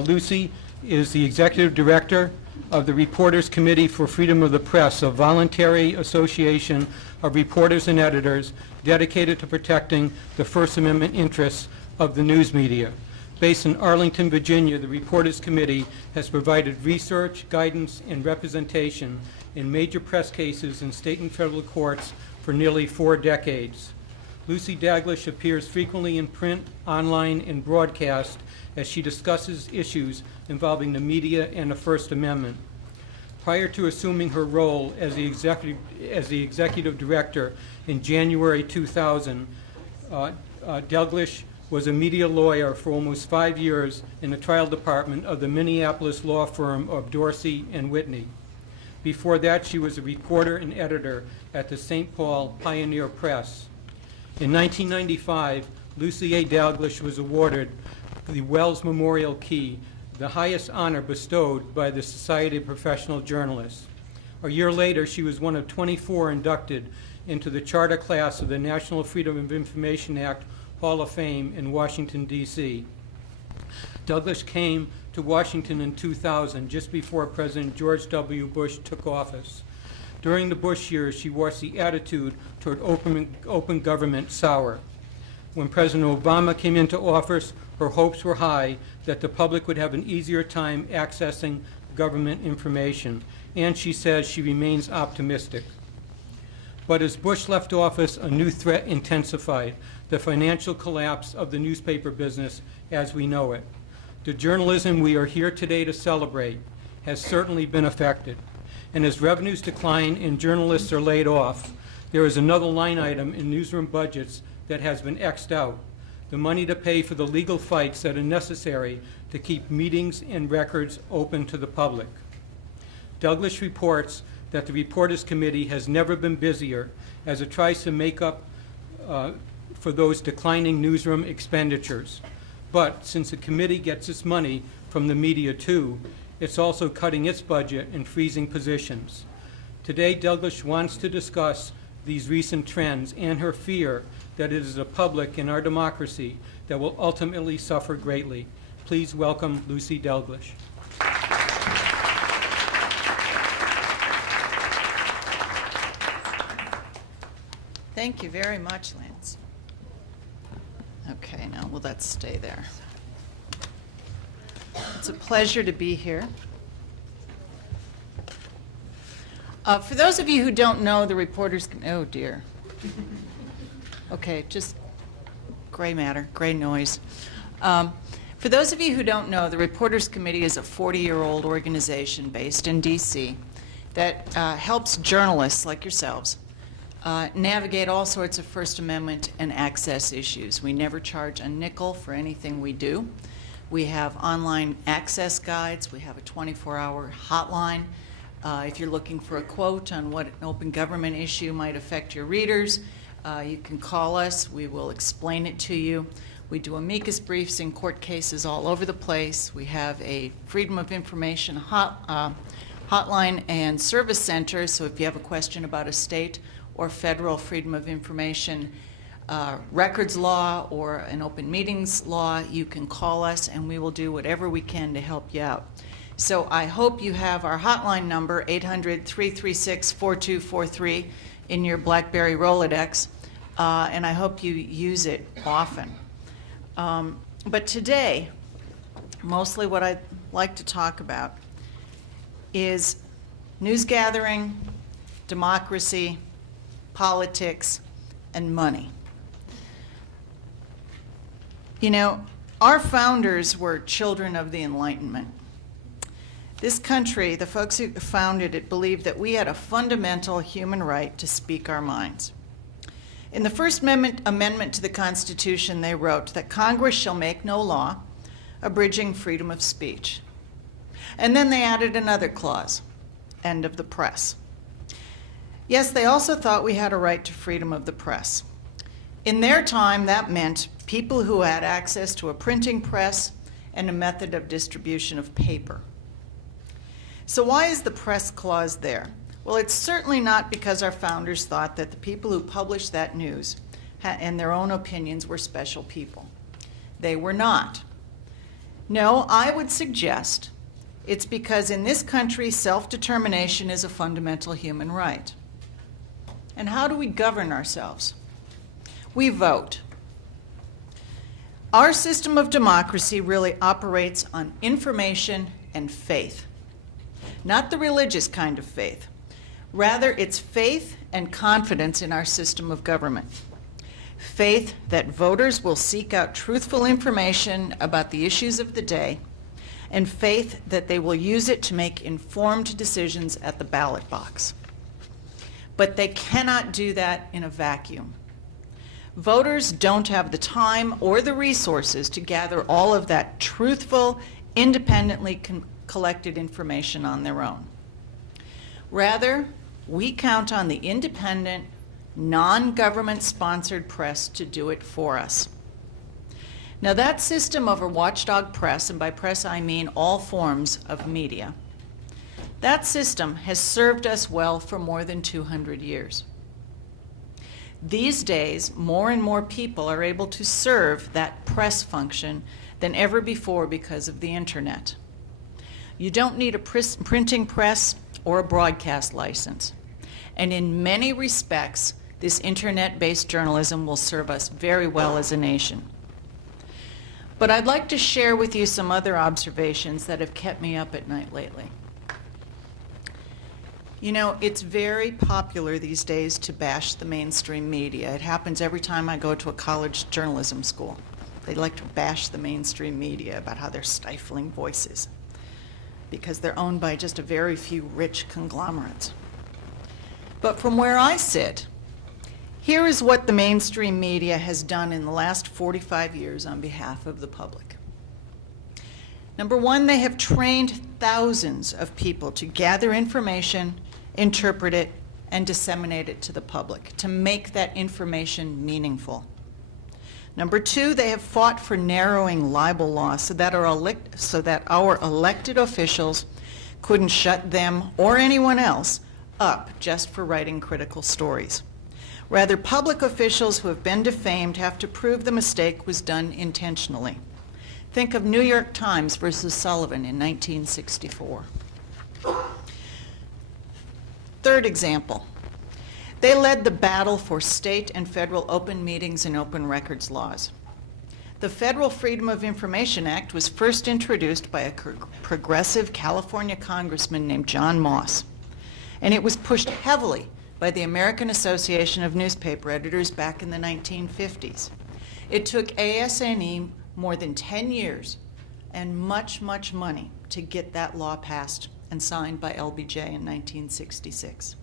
Lucy is the Executive Director of the Reporters Committee for Freedom of the Press, a voluntary association of reporters and editors dedicated to protecting the First Amendment interests of the news media. Based in Arlington, Virginia, the Reporters Committee has provided research, guidance, and representation in major press cases in state and federal courts for nearly 4 decades. Lucy Dalglish appears frequently in print, online, and broadcast as she discusses issues involving the media and the First Amendment. Prior to assuming her role as the executive director in January 2000, Dalglish was a media lawyer for almost 5 years in the trial department of the Minneapolis law firm of Dorsey and Whitney. Before that, she was a reporter and editor at the St. Paul Pioneer Press. In 1995, Lucy A. Dalglish was awarded the Wells Memorial Key, the highest honor bestowed by the Society of Professional Journalists. A year later, she was one of 24 inducted into the charter class of the National Freedom of Information Act Hall of Fame in Washington, D.C. Dalglish came to Washington in 2000, just before President George W. Bush took office. During the Bush years, she watched the attitude toward open government sour. When President Obama came into office, her hopes were high that the public would have an easier time accessing government information, and she says she remains optimistic. But as Bush left office, a new threat intensified: the financial collapse of the newspaper business as we know it. The journalism we are here today to celebrate has certainly been affected. And as revenues decline and journalists are laid off, there is another line item in newsroom budgets that has been X'd out: the money to pay for the legal fights that are necessary to keep meetings and records open to the public. Dalglish reports that the Reporters Committee has never been busier as it tries to make up for those declining newsroom expenditures. But since the committee gets its money from the media too, it's also cutting its budget and freezing positions. Today, Dalglish wants to discuss these recent trends and her fear that it is the public in our democracy that will ultimately suffer greatly. Please welcome Lucy Dalglish. Thank you very much, Lance. Okay, now will that stay there? It's a pleasure to be here. For those of you who don't know, the reporters, oh dear. Okay, just gray matter, gray noise. For those of you who don't know, the Reporters Committee is a 40-year-old organization based in D.C. that helps journalists like yourselves navigate all sorts of First Amendment and access issues. We never charge a nickel for anything we do. We have online access guides. We have a 24-hour hotline. If you're looking for a quote on what an open government issue might affect your readers, you can call us. We will explain it to you. We do amicus briefs in court cases all over the place. We have a Freedom of Information hotline and service center, so if you have a question about a state or federal Freedom of Information records law or an open meetings law, you can call us and we will do whatever we can to help you out. So I hope you have our hotline number, 800-336-4243, in your BlackBerry Rolodex, and I hope you use it often. But today, mostly what I'd like to talk about is news gathering, democracy, politics, and money. You know, our founders were children of the Enlightenment. This country, the folks who founded it, believed that we had a fundamental human right to speak our minds. In the First Amendment to the Constitution, they wrote that Congress shall make no law abridging freedom of speech. And then they added another clause, end of the press. Yes, they also thought we had a right to freedom of the press. In their time, that meant people who had access to a printing press and a method of distribution of paper. So why is the press clause there? Well, it's certainly not because our founders thought that the people who published that news and their own opinions were special people. They were not. No, I would suggest it's because in this country, self-determination is a fundamental human right. And how do we govern ourselves? We vote. Our system of democracy really operates on information and faith. Not the religious kind of faith. Rather, it's faith and confidence in our system of government. Faith that voters will seek out truthful information about the issues of the day, and faith that they will use it to make informed decisions at the ballot box. But they cannot do that in a vacuum. Voters don't have the time or the resources to gather all of that truthful, independently collected information on their own. Rather, we count on the independent, non-government sponsored press to do it for us. Now that system of a watchdog press, and by press I mean all forms of media, that system has served us well for more than 200 years. These days, more and more people are able to serve that press function than ever before because of the internet. You don't need a printing press or a broadcast license. And in many respects, this internet-based journalism will serve us very well as a nation. But I'd like to share with you some other observations that have kept me up at night lately. You know, it's very popular these days to bash the mainstream media. It happens every time I go to a college journalism school. They like to bash the mainstream media about how they're stifling voices because they're owned by just a very few rich conglomerates. But from where I sit, here is what the mainstream media has done in the last 45 years on behalf of the public. Number one, they have trained thousands of people to gather information, interpret it, and disseminate it to the public, to make that information meaningful. Number two, they have fought for narrowing libel laws so that our elected officials couldn't shut them or anyone else up just for writing critical stories. Rather, public officials who have been defamed have to prove the mistake was done intentionally. Think of New York Times versus Sullivan in 1964. Third example, they led the battle for state and federal open meetings and open records laws. The Federal Freedom of Information Act was first introduced by a progressive California congressman named John Moss, and it was pushed heavily by the American Association of Newspaper Editors back in the 1950s. It took ASNE more than 10 years and much, much money to get that law passed and signed by LBJ in 1966.